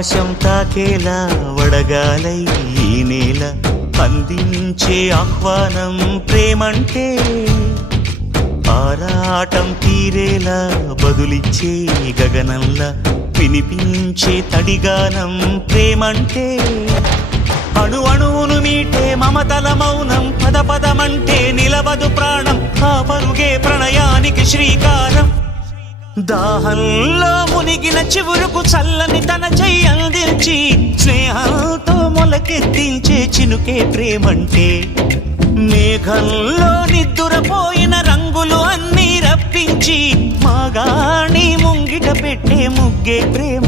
ఆకాశం తాకేలా వడగాలై ఈ నేల అందించే ఆహ్వానం ప్రేమంటే ఆరాటం తీరేలా బదులిచ్చే గగనంలా వినిపించే తడిగానం ప్రేమంటే అణు అణువును మీటే మమతల మౌనం పద పదమంటే నిలవదు ప్రాణం ఆ పరుగే ప్రణయానికి శ్రీకారం దాహంలో మునిగిన చివురుకు చల్లని తన చెయ్యి అందించి స్నేహంతో మొలకెత్తించే చినుకే ప్రేమంటే మేఘంలో నిద్దురపోయిన రంగులు అన్నీ రప్పించి మాగాణి ముంగిట పెట్టే ముగ్గే ప్రేమ